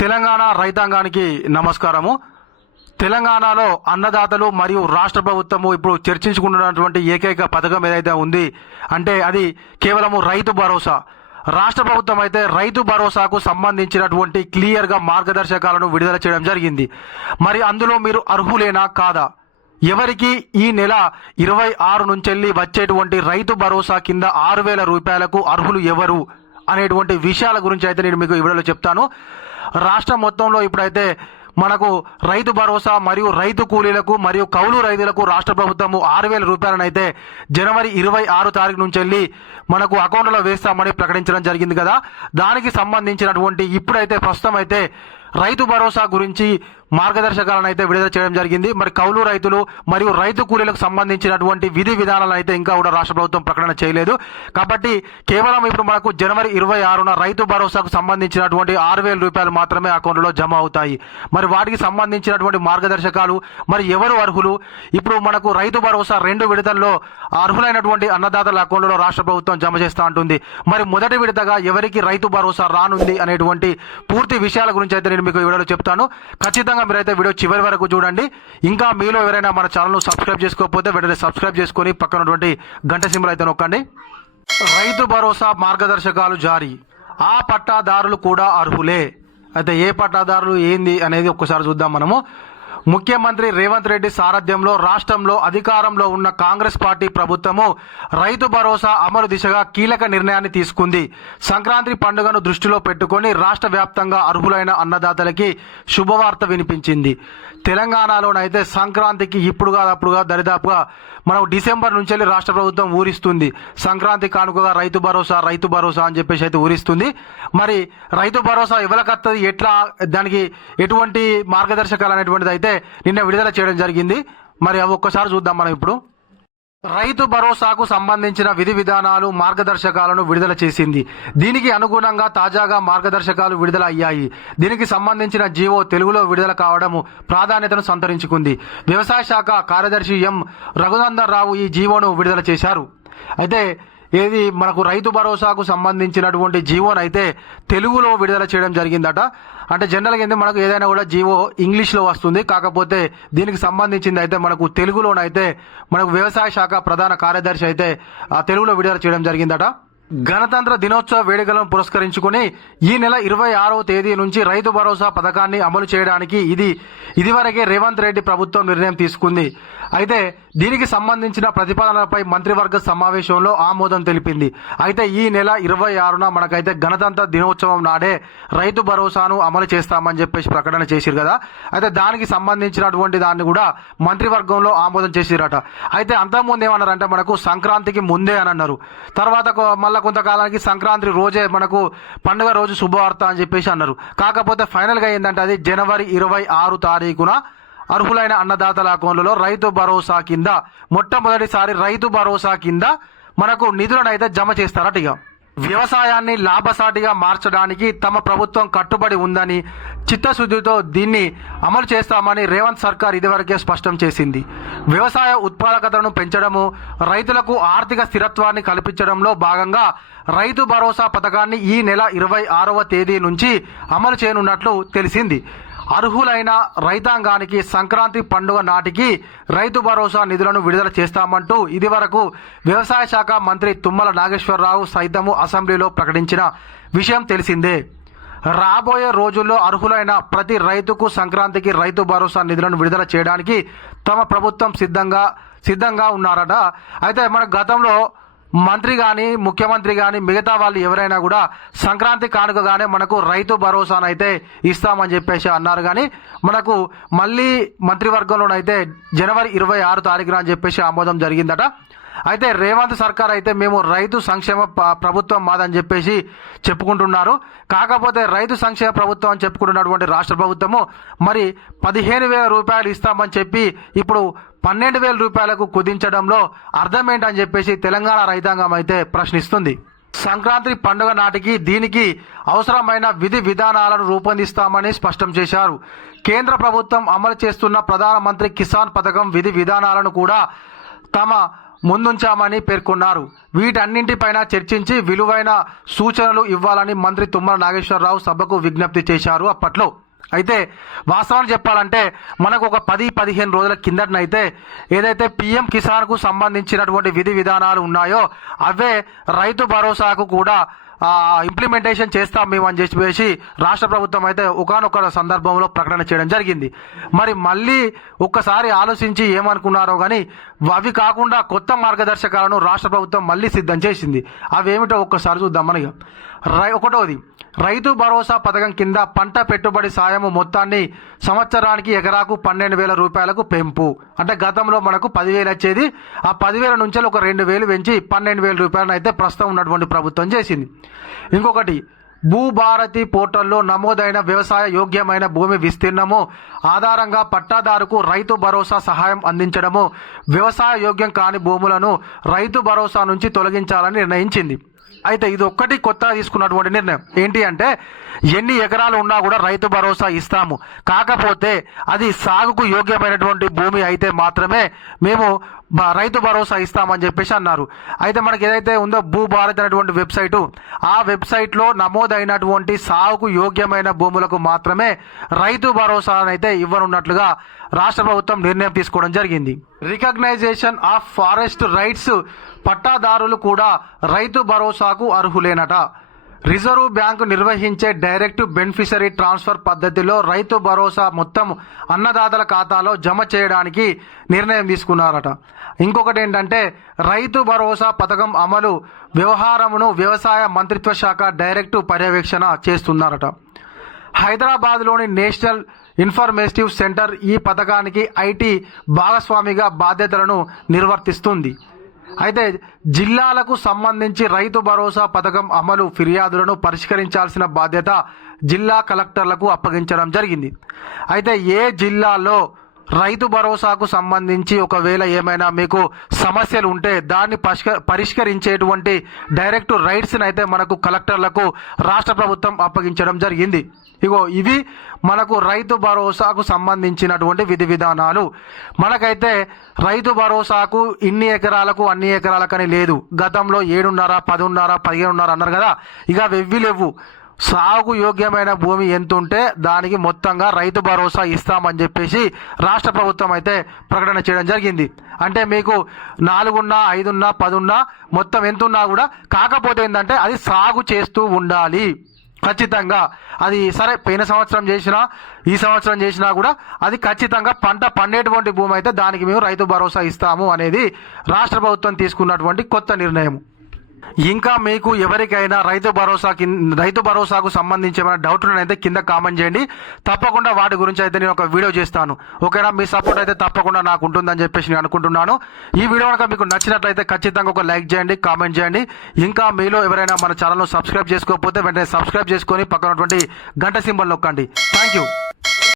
తెలంగాణ రైతాంగానికి నమస్కారము. తెలంగాణలో అన్నదాతలు మరియు రాష్ట్ర ప్రభుత్వము ఇప్పుడు చర్చించుకుంటున్నటువంటి ఏకైక పథకం ఏదైతే ఉంది అంటే అది కేవలము రైతు భరోసా. రాష్ట్ర ప్రభుత్వం అయితే రైతు భరోసాకు సంబంధించినటువంటి క్లియర్గా మార్గదర్శకాలను విడుదల చేయడం జరిగింది. మరి అందులో మీరు అర్హులేనా కాదా, ఎవరికి ఈ నెల 26 నుంచి వచ్చేటువంటి రైతు భరోసా కింద 6,000 రూపాయలకు అర్హులు ఎవరు అనేటువంటి విషయాల గురించి అయితే నేను మీకు ఈ వీడియోలో చెప్తాను. రాష్ట్రం మొత్తంలో ఇప్పుడైతే మనకు రైతు భరోసా మరియు రైతు కూలీలకు మరియు కౌలు రైతులకు రాష్ట్ర ప్రభుత్వము 6,000 రూపాయలను అయితే జనవరి 26 తారీఖు నుంచి మనకు అకౌంట్లో వేస్తామని ప్రకటించడం జరిగింది కదా. దానికి సంబంధించినటువంటి ఇప్పుడైతే ప్రస్తుతం అయితే రైతు భరోసా గురించి మార్గదర్శకాలను అయితే విడుదల చేయడం జరిగింది. మరి కౌలు రైతులు మరియు రైతు కూలీలకు సంబంధించినటువంటి విధి విధానాలను అయితే ఇంకా కూడా రాష్ట్ర ప్రభుత్వం ప్రకటన చేయలేదు. కాబట్టి కేవలం ఇప్పుడు మనకు జనవరి 26న రైతు భరోసాకు సంబంధించినటువంటి 6,000 రూపాయలు మాత్రమే అకౌంట్లో జమ అవుతాయి. మరి వాటికి సంబంధించినటువంటి మార్గదర్శకాలు, మరి ఎవరు అర్హులు, ఇప్పుడు మనకు రైతు భరోసా 2 విడతల్లో అర్హులైనటువంటి అన్నదాతల అకౌంట్లో రాష్ట్ర ప్రభుత్వం జమ చేస్తూ ఉంటుంది. మరి మొదటి విడతగా ఎవరికి రైతు భరోసా రానుంది అనేటువంటి పూర్తి విషయాల గురించి అయితే నేను మీకు ఈ వీడియోలో చెప్తాను. ఖచ్చితంగా మీరైతే వీడియో చివరి వరకు చూడండి. ఇంకా మీలో ఎవరైనా మన ఛానల్ను సబ్స్క్రైబ్ చేసుకోకపోతే వెంటనే సబ్స్క్రైబ్ చేసుకొని పక్కనటువంటి గంట సింబల్ అయితే నొక్కండి. రైతు భరోసా మార్గదర్శకాలు జారీ, ఆ పట్టాదారులు కూడా అర్హులే. అయితే ఏ పట్టాదారులు ఏంది అనేది ఒక్కసారి చూద్దాం మనము. ముఖ్యమంత్రి రేవంత్ రెడ్డి సారథ్యంలో రాష్ట్రంలో అధికారంలో ఉన్న కాంగ్రెస్ పార్టీ ప్రభుత్వము రైతు భరోసా అమలు దిశగా కీలక నిర్ణయాన్ని తీసుకుంది. సంక్రాంతి పండుగను దృష్టిలో పెట్టుకొని రాష్ట్ర వ్యాప్తంగా అర్హులైన అన్నదాతలకి శుభవార్త వినిపించింది. తెలంగాణలోనైతే సంక్రాంతికి ఇప్పుడు కాదు అప్పుడుగా దరిదాపుగా మనం డిసెంబర్ నుంచి రాష్ట్ర ప్రభుత్వం ఊరిస్తుంది. సంక్రాంతి కానుకగా రైతు భరోసా అని చెప్పేసి అయితే ఊరిస్తుంది. మరి రైతు భరోసా ఎవరికి వస్తుంది, ఎట్లా, దానికి ఎటువంటి మార్గదర్శకాలు అనేటువంటిది అయితే నిన్న విడుదల చేయడం జరిగింది. మరి అవి ఒక్కసారి చూద్దాం మనం. ఇప్పుడు రైతు భరోసాకు సంబంధించిన విధి విధానాలు, మార్గదర్శకాలను విడుదల చేసింది. దీనికి అనుగుణంగా తాజాగా మార్గదర్శకాలు విడుదల అయ్యాయి. దీనికి సంబంధించిన జీవో తెలుగులో విడుదల కావడం ప్రాధాన్యతను సంతరించుకుంది. వ్యవసాయ శాఖ కార్యదర్శి ఎం రఘునందన్ రావు ఈ జీవోను విడుదల చేశారు. అయితే ఏది మనకు రైతు భరోసాకు సంబంధించినటువంటి జీవోనైతే తెలుగులో విడుదల చేయడం జరిగిందట. అంటే జనరల్గా ఏంటి మనకు ఏదైనా కూడా జీవో ఇంగ్లీష్లో వస్తుంది, కాకపోతే దీనికి సంబంధించింది అయితే మనకు తెలుగులోనైతే మనకు వ్యవసాయ శాఖ ప్రధాన కార్యదర్శి అయితే తెలుగులో విడుదల చేయడం జరిగిందట. గణతంత్ర దినోత్సవ వేడుకలను పురస్కరించుకుని ఈ నెల 26వ తేదీ నుంచి రైతు భరోసా పథకాన్ని అమలు చేయడానికి ఇదివరకే రేవంత్ రెడ్డి ప్రభుత్వం నిర్ణయం తీసుకుంది. అయితే దీనికి సంబంధించిన ప్రతిపాదనలపై మంత్రివర్గ సమావేశంలో ఆమోదం తెలిపింది. అయితే ఈ నెల 26న మనకైతే గణతంత్ర దినోత్సవం నాడే రైతు భరోసాను అమలు చేస్తామని చెప్పేసి ప్రకటన చేసిరు కదా. అయితే దానికి సంబంధించినటువంటి దాన్ని కూడా మంత్రివర్గంలో ఆమోదం చేసిరట. అయితే అంతకుముందు ఏమన్నారంటే మనకు సంక్రాంతికి ముందే అని అన్నారు. తర్వాత మళ్ళీ కొంతకాలానికి సంక్రాంతి రోజే మనకు పండుగ రోజు శుభవార్త అని చెప్పేసి అన్నారు. కాకపోతే ఫైనల్గా ఏంటంటే అది జనవరి 26 తారీఖున అర్హులైన అన్నదాతల అకౌంట్లలో రైతు భరోసా కింద మొట్టమొదటిసారి రైతు భరోసా కింద మనకు నిధులను అయితే జమ చేస్తారట. ఇక వ్యవసాయాన్ని లాభసాటిగా మార్చడానికి తమ ప్రభుత్వం కట్టుబడి ఉందని, చిత్తశుద్ధితో దీన్ని అమలు చేస్తామని రేవంత్ సర్కార్ ఇదివరకే స్పష్టం చేసింది. వ్యవసాయ ఉత్పాదకతను పెంచడము, రైతులకు ఆర్థిక స్థిరత్వాన్ని కల్పించడంలో భాగంగా రైతు భరోసా పథకాన్ని ఈ నెల 26వ తేదీ నుంచి అమలు చేయనున్నట్లు తెలిసింది. అర్హులైన రైతాంగానికి సంక్రాంతి పండుగ నాటికి రైతు భరోసా నిధులను విడుదల చేస్తామంటూ ఇదివరకు వ్యవసాయ శాఖ మంత్రి తుమ్మల నాగేశ్వరరావు సైతము అసెంబ్లీలో ప్రకటించిన విషయం తెలిసిందే. రాబోయే రోజుల్లో అర్హులైన ప్రతి రైతుకు సంక్రాంతికి రైతు భరోసా నిధులను విడుదల చేయడానికి తమ ప్రభుత్వం సిద్ధంగా ఉన్నారట. అయితే మన గతంలో మంత్రి కానీ ముఖ్యమంత్రి కానీ మిగతా వాళ్ళు ఎవరైనా కూడా సంక్రాంతి కానుకగానే మనకు రైతు భరోసానైతే ఇస్తామని చెప్పేసి అన్నారు. కానీ మనకు మళ్ళీ మంత్రివర్గంలోనైతే జనవరి 26 తారీఖున అని చెప్పేసి ఆమోదం జరిగిందట. అయితే రేవంత్ సర్కార్ అయితే మేము రైతు సంక్షేమ ప్రభుత్వం మాదని చెప్పేసి చెప్పుకుంటున్నారు. కాకపోతే రైతు సంక్షేమ ప్రభుత్వం అని చెప్పుకుంటున్నటువంటి రాష్ట్ర ప్రభుత్వము మరి 15,000 రూపాయలు ఇస్తామని చెప్పి ఇప్పుడు 12,000 రూపాయలకు కుదించడంలో అర్థం ఏంటని చెప్పేసి తెలంగాణ రైతాంగం అయితే ప్రశ్నిస్తుంది. సంక్రాంతి పండుగ నాటికి దీనికి అవసరమైన విధి విధానాలను రూపొందిస్తామని స్పష్టం చేశారు. కేంద్ర ప్రభుత్వం అమలు చేస్తున్న ప్రధానమంత్రి కిసాన్ పథకం విధి విధానాలను కూడా తమ ముందుంచామని పేర్కొన్నారు. వీటన్నింటిపైన చర్చించి విలువైన సూచనలు ఇవ్వాలని మంత్రి తుమ్మల నాగేశ్వరరావు సభకు విజ్ఞప్తి చేశారు. అప్పట్లో అయితే వాస్తవాన్ని చెప్పాలంటే మనకు ఒక 10-15 రోజుల కిందటనైతే ఏదైతే పిఎం కిసాన్కు సంబంధించినటువంటి విధి విధానాలు ఉన్నాయో అవే రైతు భరోసాకు కూడా ఇంప్లిమెంటేషన్ చేస్తాం మేము అని చెప్పేసి రాష్ట్ర ప్రభుత్వం అయితే ఒకానొక సందర్భంలో ప్రకటన చేయడం జరిగింది. మరి మళ్ళీ ఒక్కసారి ఆలోచించి ఏమనుకున్నారో కానీ అవి కాకుండా కొత్త మార్గదర్శకాలను రాష్ట్ర ప్రభుత్వం మళ్ళీ సిద్ధం చేసింది. అవేమిటో ఒక్కసారి చూద్దాం. మనకి ఒకటోది రైతు భరోసా పథకం కింద పంట పెట్టుబడి సాయము మొత్తాన్ని సంవత్సరానికి ఎకరాకు 12,000 రూపాయలకు పెంపు. అంటే గతంలో మనకు 10,000 వచ్చేది, ఆ 10,000 నుంచి ఒక 2,000 పెంచి 12,000 రూపాయలను అయితే ప్రస్తుతం ఉన్నటువంటి ప్రభుత్వం చేసింది. ఇంకొకటి భూభారతి పోర్టల్లో నమోదైన వ్యవసాయ యోగ్యమైన భూమి విస్తీర్ణము ఆధారంగా పట్టాదారుకు రైతు భరోసా సహాయం అందించడము, వ్యవసాయ యోగ్యం కాని భూములను రైతు భరోసా నుంచి తొలగించాలని నిర్ణయించింది. అయితే ఇది ఒక్కటి కొత్తగా తీసుకున్నటువంటి నిర్ణయం. ఏంటి అంటే ఎన్ని ఎకరాలు ఉన్నా కూడా రైతు భరోసా ఇస్తాము, కాకపోతే అది సాగుకు యోగ్యమైనటువంటి భూమి అయితే మాత్రమే మేము రైతు భరోసా ఇస్తామని చెప్పేసి అన్నారు. అయితే మనకి ఏదైతే ఉందో భూభారత్ అనేటువంటి వెబ్సైటు, ఆ వెబ్సైట్లో నమోదైనటువంటి సాగుకు యోగ్యమైన భూములకు మాత్రమే రైతు భరోసా అయితే ఇవ్వనున్నట్లుగా రాష్ట్ర ప్రభుత్వం నిర్ణయం తీసుకోవడం జరిగింది. రికగ్నైజేషన్ ఆఫ్ ఫారెస్ట్ రైట్స్ పట్టాదారులు కూడా రైతు భరోసాకు అర్హులేనట. రిజర్వ్ బ్యాంకు నిర్వహించే డైరెక్ట్ బెనిఫిషరీ ట్రాన్స్ఫర్ పద్ధతిలో రైతు భరోసా మొత్తం అన్నదాతల ఖాతాలో జమ చేయడానికి నిర్ణయం తీసుకున్నారట. ఇంకొకటి ఏంటంటే రైతు భరోసా పథకం అమలు వ్యవహారమును వ్యవసాయ మంత్రిత్వ శాఖ డైరెక్ట్ పర్యవేక్షణ చేస్తున్నారట. హైదరాబాద్లోని నేషనల్ ఇన్ఫర్మేటివ్ సెంటర్ ఈ పథకానికి ఐటీ భాగస్వామిగా బాధ్యతలను నిర్వర్తిస్తుంది. అయితే జిల్లాలకు సంబంధించి రైతు భరోసా పథకం అమలు ఫిర్యాదులను పరిష్కరించాల్సిన బాధ్యత జిల్లా కలెక్టర్లకు అప్పగించడం జరిగింది. అయితే ఏ జిల్లాలో రైతు భరోసాకు సంబంధించి ఒకవేళ ఏమైనా మీకు సమస్యలు ఉంటే దాన్ని పరిష్కరించేటువంటి డైరెక్ట్ రైట్స్ని అయితే మనకు కలెక్టర్లకు రాష్ట్ర ప్రభుత్వం అప్పగించడం జరిగింది. ఇవి మనకు రైతు భరోసాకు సంబంధించినటువంటి విధి విధానాలు. మనకైతే రైతు భరోసాకు ఇన్ని ఎకరాలకు అన్ని ఎకరాలకని లేదు. గతంలో 7.5, 10.5, 15.5 అన్నారు కదా, ఇక వెవ్వి లేవు. సాగు యోగ్యమైన భూమి ఎంత ఉంటే దానికి మొత్తంగా రైతు భరోసా ఇస్తామని చెప్పేసి రాష్ట్ర ప్రభుత్వం అయితే ప్రకటన చేయడం జరిగింది. అంటే మీకు 4 ఉన్నా 5 ఉన్నా 10 ఉన్నా మొత్తం ఎంత ఉన్నా కూడా, కాకపోతే ఏంటంటే అది సాగు చేస్తూ ఉండాలి ఖచ్చితంగా. అది సరే పోయిన సంవత్సరం చేసినా ఈ సంవత్సరం చేసినా కూడా అది ఖచ్చితంగా పంట పండేటువంటి భూమి అయితే దానికి మేము రైతు భరోసా ఇస్తాము అనేది రాష్ట్ర ప్రభుత్వం తీసుకున్నటువంటి కొత్త నిర్ణయం. ఇంకా మీకు ఎవరికైనా రైతు భరోసాకు సంబంధించి ఏమైనా డౌట్లు అయితే కింద కామెంట్ చేయండి. తప్పకుండా వాటి గురించి అయితే నేను ఒక వీడియో చేస్తాను. ఓకేనా? మీ సపోర్ట్ అయితే తప్పకుండా నాకు ఉంటుందని చెప్పేసి నేను అనుకుంటున్నాను. ఈ వీడియో కనుక మీకు నచ్చినట్లయితే ఖచ్చితంగా ఒక లైక్ చేయండి, కామెంట్ చేయండి. ఇంకా మీలో ఎవరైనా మన ఛానల్ను సబ్స్క్రైబ్ చేసుకోకపోతే వెంటనే సబ్స్క్రైబ్ చేసుకొని పక్కనటువంటి గంట సింబల్ నొక్కండి. Thank you.